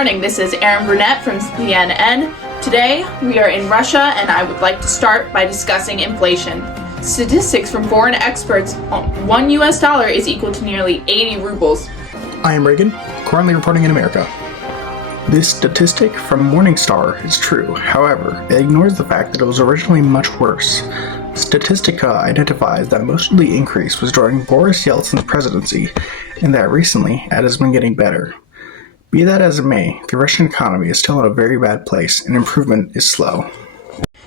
morning, this is Erin Burnett from CNN. Today, we are in Russia, and I would like to start by discussing inflation. Statistics from foreign experts, $1 US is equal to nearly 80 rubles. I am Reagan, currently reporting in America. This statistic from Morningstar is true, however, it ignores the fact that it was originally much worse. Statistica identifies that most of the increase was during Boris Yeltsin's presidency, and that recently it has been getting better. Be that as it may, the Russian economy is still in a very bad place, and improvement is slow.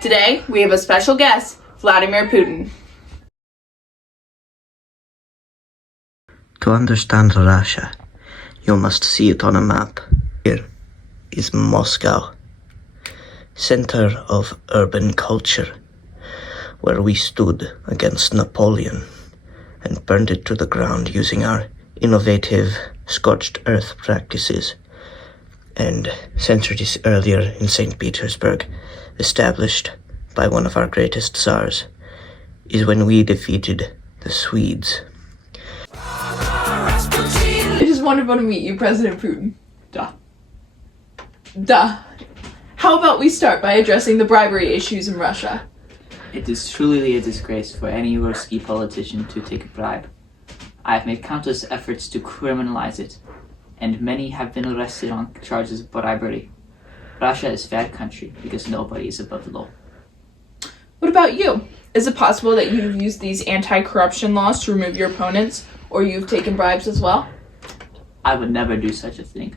Today, we have a special guest, Vladimir Putin. To understand Russia, you must see it on a map. Here is Moscow, center of urban culture, where we stood against Napoleon and burned it to the ground using our innovative scorched earth practices. And centuries earlier in St. Petersburg, established by one of our greatest Tsars, is when we defeated the Swedes. It is wonderful to meet you, President Putin. Duh. How about we start by addressing the bribery issues in Russia? It is truly a disgrace for any Ruski politician to take a bribe. I have made countless efforts to criminalize it, and many have been arrested on charges of bribery. Russia is a bad country because nobody is above the law. What about you? Is it possible that you've used these anti-corruption laws to remove your opponents, or you've taken bribes as well? I would never do such a thing.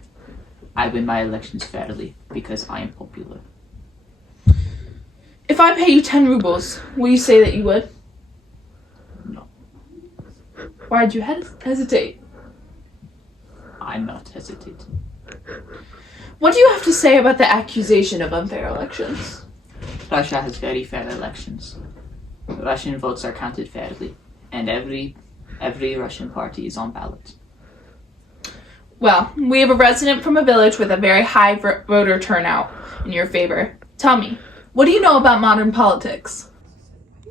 I win my elections fairly because I am popular. If I pay you 10 rubles, will you say that you would? No. Why'd you hesitate? I'm not hesitating. What do you have to say about the accusation of unfair elections? Russia has very fair elections. Russian votes are counted fairly, and every Russian party is on ballot. Well, we have a resident from a village with a very high voter turnout in your favor. Tell me, what do you know about modern politics?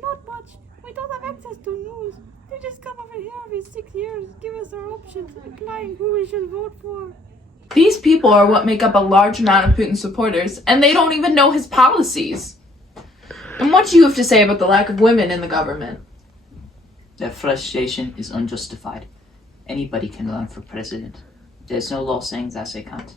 Not much. We don't have access to news. They just come over here every 6 years, give us our options, implying who we should vote for. These people are what make up a large amount of Putin's supporters, and they don't even know his policies. And what do you have to say about the lack of women in the government? Their frustration is unjustified. Anybody can run for president. There's no law saying that they can't.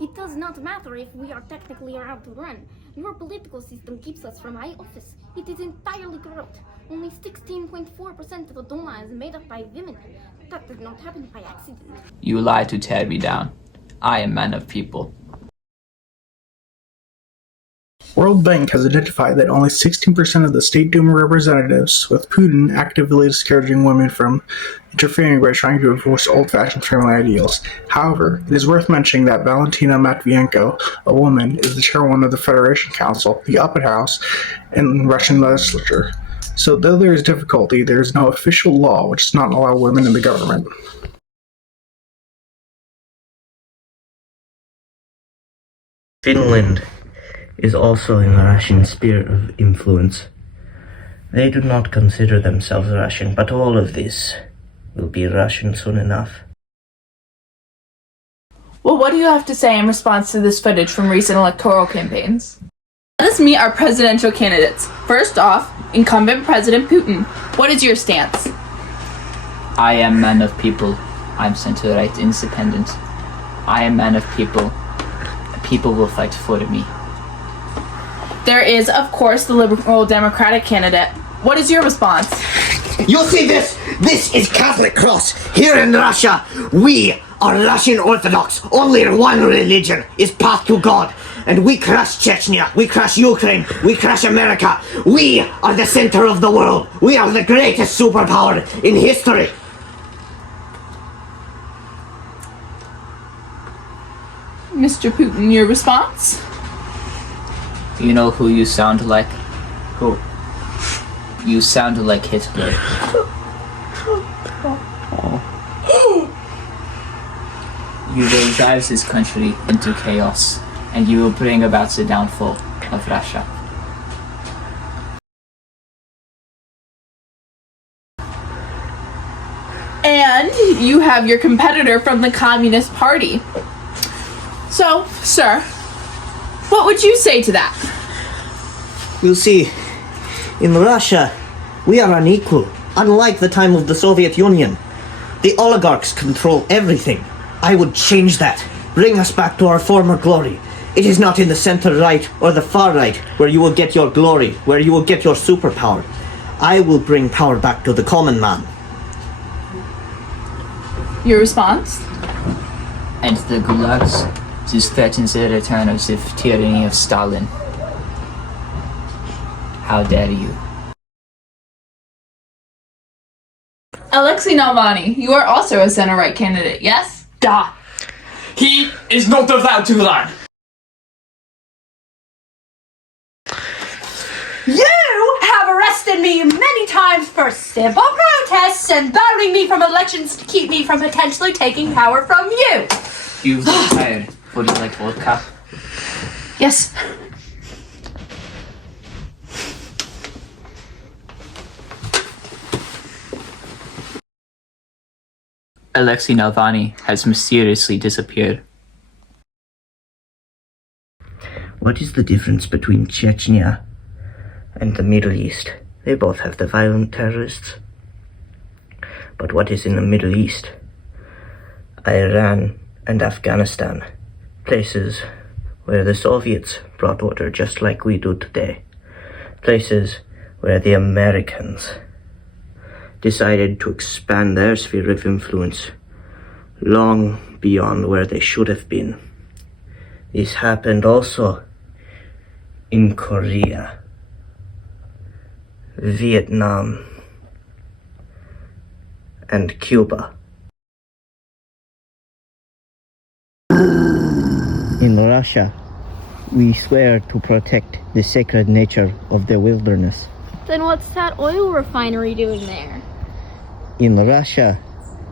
It does not matter if we are technically allowed to run. Your political system keeps us from high office. It is entirely corrupt. Only 16.4% of the Duma is made up by women. That did not happen by accident. You lie to tear me down. I am man of people. World Bank has identified that only 16% of the State Duma representatives, with Putin actively discouraging women from interfering by trying to enforce old-fashioned family ideals. However, it is worth mentioning that Valentina Matvienko, a woman, is the chairwoman of the Federation Council, the upper house, in Russian legislature. So though there is difficulty, there is no official law which does not allow women in the government. Finland is also in the Russian sphere of influence. They do not consider themselves Russian, but all of this will be Russian soon enough. Well, what do you have to say in response to this footage from recent electoral campaigns? Let us meet our presidential candidates. First off, incumbent President Putin. What is your stance? I am man of people. I'm center-right independent. I am man of people. People will fight for me. There is, of course, the Liberal Democratic candidate. What is your response? You see this? This is Catholic Cross. Here in Russia, we are Russian Orthodox. Only one religion is path to God. And we crush Chechnya, we crush Ukraine, we crush America. We are the center of the world. We are the greatest superpower in history. Mr. Putin, your response? You know who you sound like? Who? You sound like Hitler. You will drive this country into chaos, and you will bring about the downfall of Russia. And you have your competitor from the Communist Party. So, sir, what would you say to that? You see, in Russia, we are unequal, unlike the time of the Soviet Union. The oligarchs control everything. I would change that, bring us back to our former glory. It is not in the center right or the far right where you will get your glory, where you will get your superpower. I will bring power back to the common man. Your response? And the gulags just threatens the return of the tyranny of Stalin. How dare you? Alexei Navalny, you are also a center-right candidate, yes? Da! He is not allowed to run! You have arrested me many times for civil protests and barring me from elections to keep me from potentially taking power from you. You've been tired. Would you like vodka? Yes. Alexei Navalny has mysteriously disappeared. What is the difference between Chechnya and the Middle East? They both have the violent terrorists. But what is in the Middle East? Iran and Afghanistan, places where the Soviets brought order just like we do today. Places where the Americans decided to expand their sphere of influence long beyond where they should have been. This happened also in Korea, Vietnam, and Cuba. In Russia, we swear to protect the sacred nature of the wilderness. Then what's that oil refinery doing there? In Russia,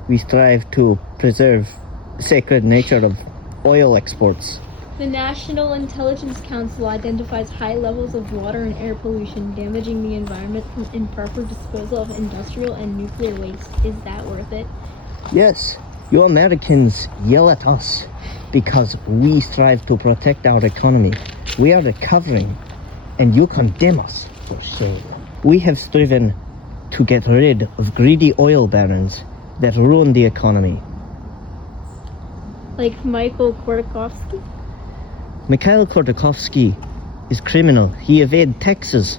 we strive to preserve the sacred nature of oil exports. The National Intelligence Council identifies high levels of water and air pollution damaging the environment from improper disposal of industrial and nuclear waste. Is that worth it? Yes, you Americans yell at us because we strive to protect our economy. We are recovering, and you condemn us for so. We have striven to get rid of greedy oil barons that ruin the economy. Like Michael Khodorkovsky? Mikhail Khodorkovsky is criminal. He evaded taxes.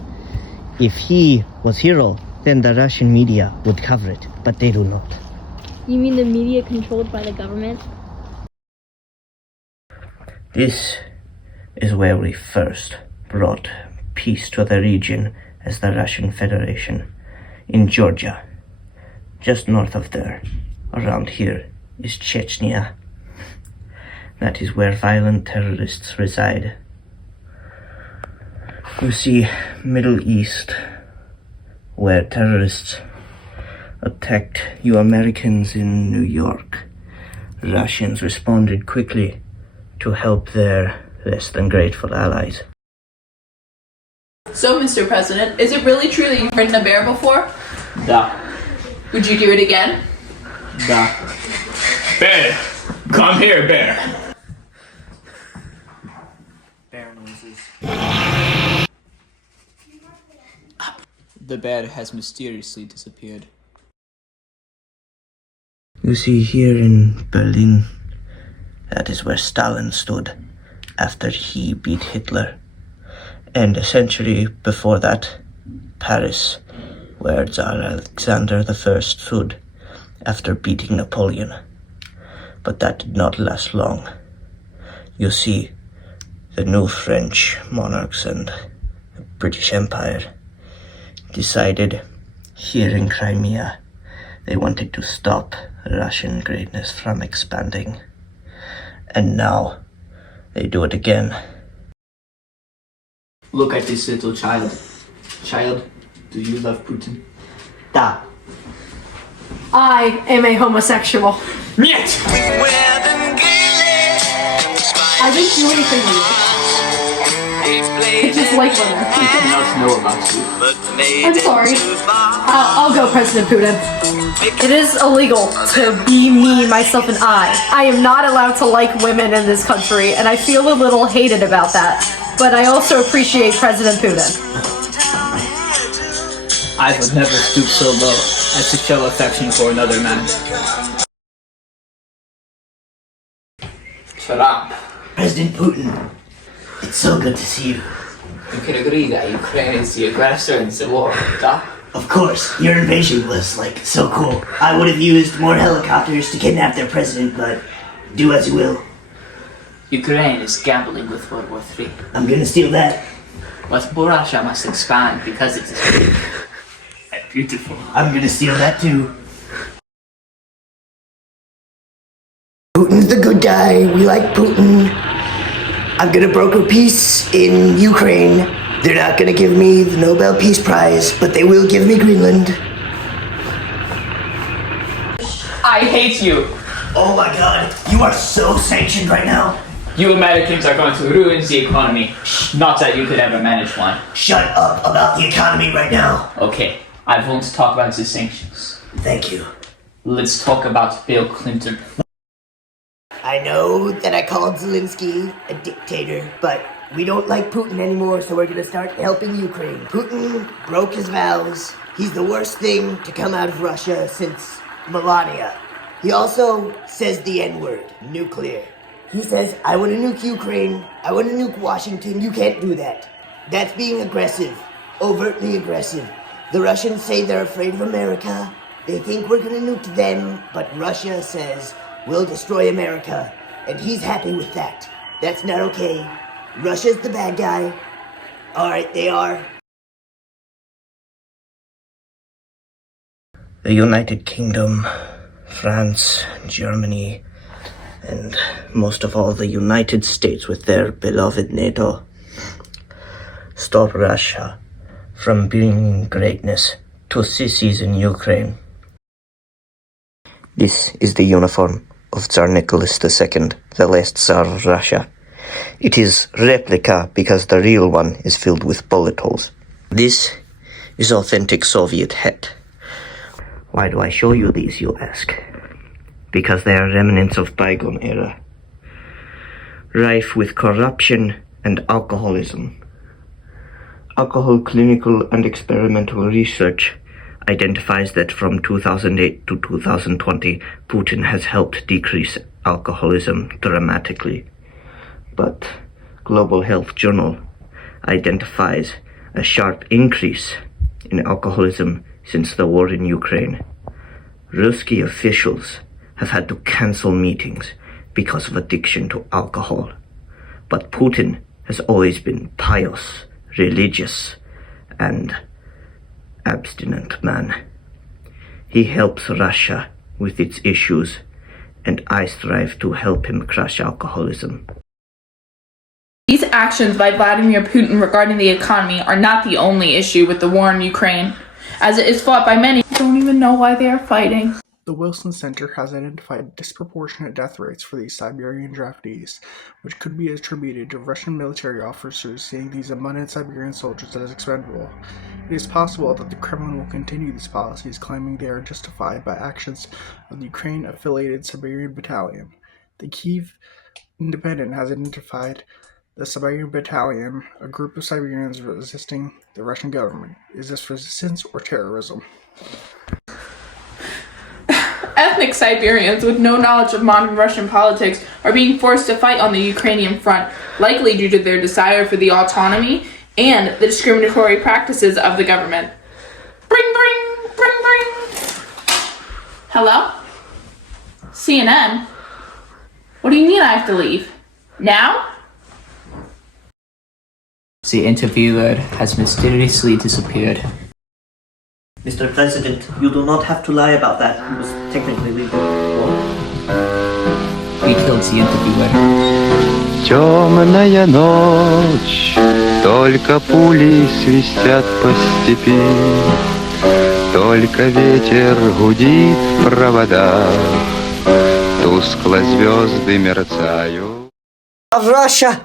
If he was hero, then the Russian media would cover it, but they do not. You mean the media controlled by the government? This is where we first brought peace to the region as the Russian Federation. In Georgia, just north of there, around here, is Chechnya. That is where violent terrorists reside. You see, Middle East, where terrorists attacked you Americans in New York. Russians responded quickly to help their less than grateful allies. So, Mr. President, is it really true that you've ridden a bear before? Da. Would you do it again? Da. Bear! Come here, bear! Bear noises. The bear has mysteriously disappeared. You see, here in Berlin, that is where Stalin stood after he beat Hitler. And a century before that, Paris, where Tsar Alexander I stood after beating Napoleon. But that did not last long. You see, the new French monarchs and the British Empire decided here in Crimea they wanted to stop Russian greatness from expanding. And now they do it again. Look at this little child. Child, do you love Putin? Da. I am a homosexual. Niet! I didn't do anything weird. I just like women. We cannot know about you. I'm sorry. I'll go, President Putin. It is illegal to be me, myself, and I. I am not allowed to like women in this country, and I feel a little hated about that. But I also appreciate President Putin. I would never stoop so low as to show affection for another man. Shut up. President Putin, it's so good to see you. You can agree that Ukraine is the aggressor in the war, duh? Of course, your invasion was, so cool. I would have used more helicopters to kidnap their president, but do as you will. Ukraine is gambling with World War III. I'm gonna steal that. But Russia must expand because it is big and beautiful. I'm gonna steal that too. Putin's the good guy. We like Putin. I'm gonna broker peace in Ukraine. They're not gonna give me the Nobel Peace Prize, but they will give me Greenland. I hate you. Oh my god, you are so sanctioned right now. You Americans are going to ruin the economy. Not that you could ever manage one. Shut up about the economy right now. Okay, I won't talk about the sanctions. Thank you. Let's talk about Bill Clinton. I know that I called Zelensky a dictator, but we don't like Putin anymore, so we're gonna start helping Ukraine. Putin broke his vows. He's the worst thing to come out of Russia since Melania. He also says the N-word, nuclear. He says, I want to nuke Ukraine, I want to nuke Washington. You can't do that. That's being aggressive, overtly aggressive. The Russians say they're afraid of America. They think we're gonna nuke them, but Russia says, we'll destroy America, and he's happy with that. That's not okay. Russia's the bad guy. Alright, they are. The United Kingdom, France, Germany, and most of all the United States with their beloved NATO stop Russia from bringing greatness to sissies in Ukraine. This is the uniform of Tsar Nicholas II, the last Tsar of Russia. It is replica because the real one is filled with bullet holes. This is authentic Soviet hat. Why do I show you these, you ask? Because they are remnants of bygone era, rife with corruption and alcoholism. Alcohol clinical and experimental research identifies that from 2008 to 2020, Putin has helped decrease alcoholism dramatically. But Global Health Journal identifies a sharp increase in alcoholism since the war in Ukraine. Ruski officials have had to cancel meetings because of addiction to alcohol. But Putin has always been pious, religious, and abstinent man. He helps Russia with its issues, and I strive to help him crush alcoholism. These actions by Vladimir Putin regarding the economy are not the only issue with the war in Ukraine, as it is fought by many who don't even know why they are fighting. The Wilson Center has identified disproportionate death rates for these Siberian draftees, which could be attributed to Russian military officers seeing these abundant Siberian soldiers as expendable. It is possible that the Kremlin will continue these policies, claiming they are justified by actions of the Ukraine-affiliated Siberian Battalion. The Kyiv Independent has identified the Siberian Battalion, a group of Siberians resisting the Russian government. Is this resistance or terrorism? Ethnic Siberians with no knowledge of modern Russian politics are being forced to fight on the Ukrainian front, likely due to their desire for the autonomy and the discriminatory practices of the government. Bring, bring, bring, bring. Hello? CNN? What do you mean I have to leave? Now? The interviewer has mysteriously disappeared. Mr. President, you do not have to lie about that. It was technically legal. We killed the interviewer. Темная ночь, только пули свистят по степи, только ветер гудит в проводах, тускло звезды мерцают. I love Russia.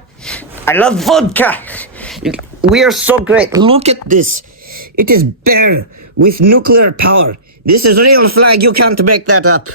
I love vodka. We are so great. Look at this. It is bare with nuclear power. This is real flag. You can't make that up.